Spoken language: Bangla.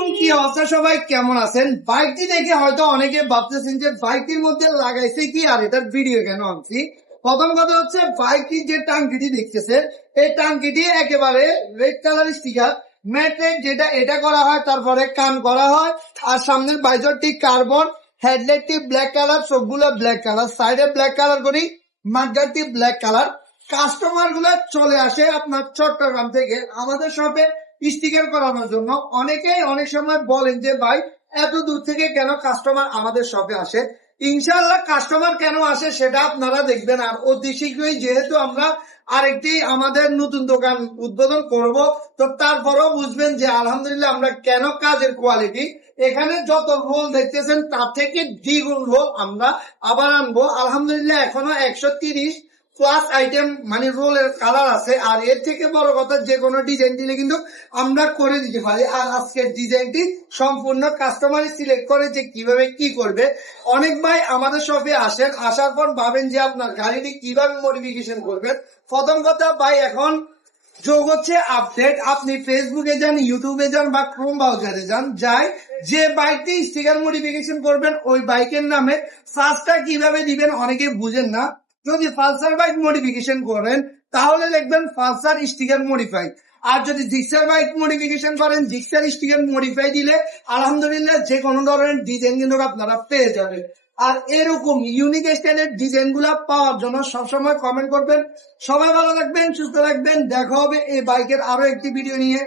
আলাইকুম, কি অবস্থা সবাই, কেমন আছেন? বাইকটি দেখে হয়তো অনেকে ভাবতেছেন যে বাইকটির মধ্যে লাগাইছে কি আর এটার ভিডিও কেন আনছি। প্রথম কথা হচ্ছে বাইকটির যে টাঙ্কিটি দেখতেছেন, এই টাঙ্কিটি একেবারে রেড কালার স্টিকার ম্যাট্রেক, যেটা এটা করা হয়, তারপরে কান করা হয়, আর সামনের বাইজারটি কার্বন, হেডলাইটটি ব্ল্যাক কালার, সবগুলো ব্ল্যাক কালার, সাইডে ব্ল্যাক কালার করি, মাঠগাটটি ব্ল্যাক কালার। কাস্টমার গুলো চলে আসে আপনার চট্টগ্রাম থেকে আমাদের শপে স্টিকার করানোর জন্য। অনেকেই অনেক সময় বলেন যে ভাই এত দূর থেকে কেন কাস্টমার আমাদের শপে আসে। ইনশাআল্লাহ কাস্টমার কেন আসে সেটা আপনারা দেখবেন। আর অতি শীঘ্রই যেহেতু আমরা আরেকটি আমাদের নতুন দোকান উদ্বোধন করব, তো তারপরেও বুঝবেন যে আলহামদুলিল্লাহ আমরা কেন কাজের কোয়ালিটি। এখানে যত রোল দেখতেছেন তার থেকে দ্বিগুণ রোল আমরা আবার আনবো। আলহামদুলিল্লাহ এখনো 130 প্লাস আইটেম মানে রোলের কালার আছে। আর এর থেকে বড় কথা, যে কোনো ডিজাইন দিলে কিন্তু আমরা করে দিতে পারি। আর আজকের ডিজাইনটি সম্পূর্ণ কাস্টমার সিলেক্ট করে যে কিভাবে কি করবে। অনেক ভাই আমাদের শপে আসেন, আসার পর ভাবেন যে আপনার গাড়িটি কিভাবে মডিফিকেশন করবেন। প্রথম কথা ভাই, এখন যোগ হচ্ছে আপডেট। আপনি ফেসবুকে যান, ইউটিউবে যান বা ক্রোম ব্রাউজারে যান, যাই যে বাইকটি স্টিকার মডিফিকেশন করবেন ওই বাইকের নামে সার্চটা কিভাবে দিবেন অনেকে বুঝেন না। যদি পালসার বাইক মডিফিকেশন করেন তাহলে লিখবেন পালসার স্টিকার মডিফাই। আর যদি জিক্সার বাইক মডিফিকেশন করেন, জিক্সার স্টিকার মডিফাই দিলে আলহামদুলিল্লাহ যে কোনো ধরনের ডিজাইন কিন্তু আপনারা পেয়ে যাবেন। আর এরকম ইউনিক স্টাইলের ডিজাইন গুলা পাওয়ার জন্য সবসময় কমেন্ট করবেন। সবাই ভালো থাকবেন, সুস্থ থাকবেন। দেখা হবে এই বাইকের আরো একটি ভিডিও নিয়ে।